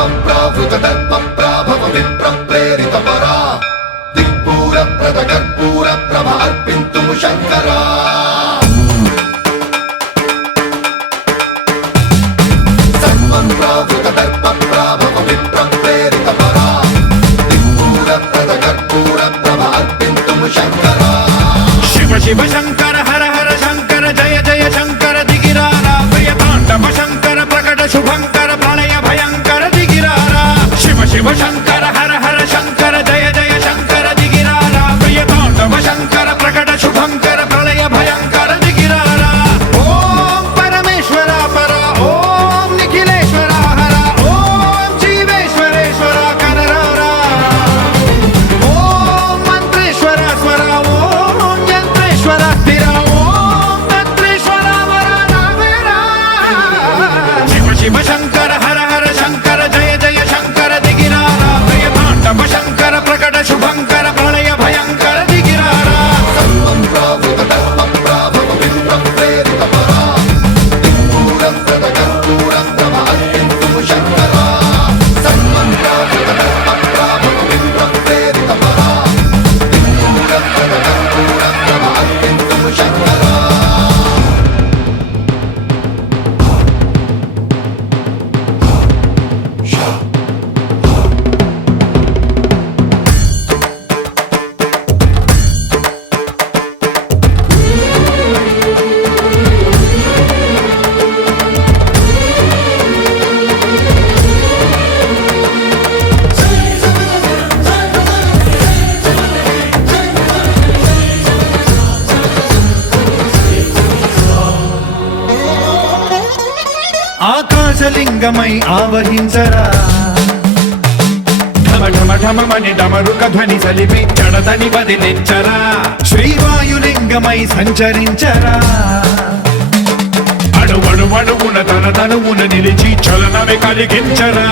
ధర్మప్రావృత దర్పప్రాభవ విప్రప్రేరిత పరా దిక్పూర ప్రద కర్పూర ప్రభ అర్పింతుము శంకరా సర్వప్రావృత దర్పప్రాభవ విప్రప్రేరిత పరా దిక్పూర ప్రద కర్పూర ప్రభ అర్పింతుము శంకరా శివ శివ శంకర హర హర శంకర జయ జయ శంకర దిగిరారా ప్రియ తాండవ శంకర ప్రకట శుభంకర ప్రళయ భయంకర దిగిరారా శివ శివ శంకర హర హర శంకర జయ జయ శంకర దిగిరారా ప్రియ తాండవ శంకర ప్రకట శుభంకర ప్రళయ భయంకర దిగిరారా ఓం పరమేశ్వర పర ఓం నిఖిలేశ్వర హర ఓం జీవేశ్వరేశ్వర కరరారా ఓం మంత్రేశ్వర స్వర ఓం యంత్రేశ్వర స్థిర ఓం తంత్రేశ్వర వర నావేరా శివ శివ శంకర హర హర శంకర జయ జయ శంకర దిగిరారా ప్రియ తాండవ శంకర ప్రకట శుభంకర ప్రళయ భయంకర దిగిరారా సర్వప్రావృత దర్పప్రాభవ విప్రప్రేరిత పరా దిక్పూర ప్రద కర్పూర ప్రభ అర్పింతుము శంకరా సర్వప్రావృత దర్పప్రాభవ విప్రప్రేరిత పరా దిక్పూర ప్రద కర్పూర ప్రభ అర్పింతుము శంకరా ఆకాశలింగమై ఆవహించరా ఢమ ఢమ ఢమమని డమరుక ధ్వని సలిపి జడదని బదిలించరా శ్రీవాయులింగమై సంచరించరా అడువడువడువున తన తనువున నిలిచి చలనమే కలిగించరా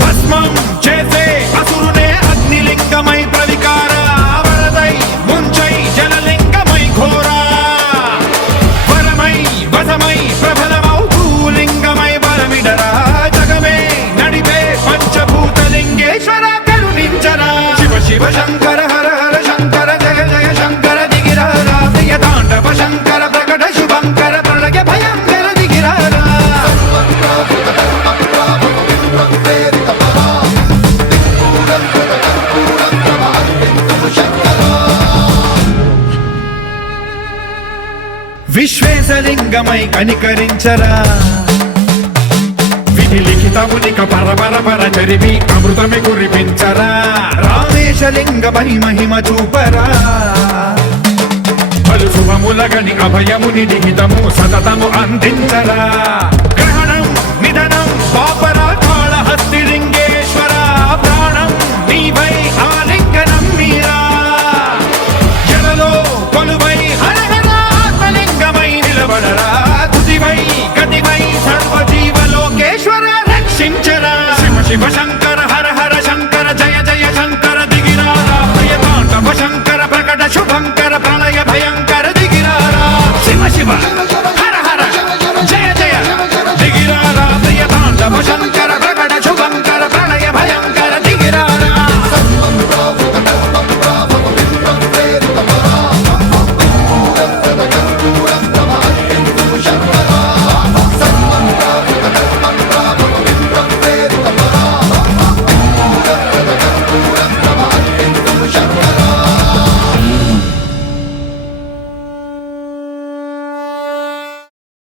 భస్మం చేసే అసురునే అగ్నిలింగమై ప్రవికార వరదై ముంచై జలలింగమై ఘోరా వరమై వసమై ప్రబలమౌ భూలింగమై బలమిడరా జగమే నడిపే పంచభూతలింగేశ్వర కరుణించరా శివ శివ శంకర హర హర శంకర జయ జయ శంకర దిగిరారా ప్రియ తాండవ శంకర ప్రకట శుభంకర ప్రళయ భయంకర దిగిరారా సర్వప్రావృత దర్పప్రాభవ విప్రప్రేరిత పరా దిక్పూర ప్రద కర్పూర ప్రభ అర్పింతుము శంకరా విశ్వేశలింగమై కనికరించరా విధి లిఖితమునిక పరపర పర చరివి అమృతమి కురిపించరా రామేశలింగమై మహిమ చూపరా పలు శుభములగని అభయముని లిఖితము సతతము అందించరా గ్రహణం నిధనం పాపరా కాళహస్తిలింగేశ్వర ప్రాణం నీవై ఆలింగనం మీరా జలలో కొలువై హర హర ఆత్మలింగమై నిలబడరా తుదివై గతివై సర్వజీవలోకేశ్వర రక్షించరా శివ శివ శంకర హర హర శంకర జయ జయ శంకర దిగిరారా ప్రియ తాండవ శంకర ప్రకట శుభంకర ప్రళయ భయంకర దిగిరారా శివ శివ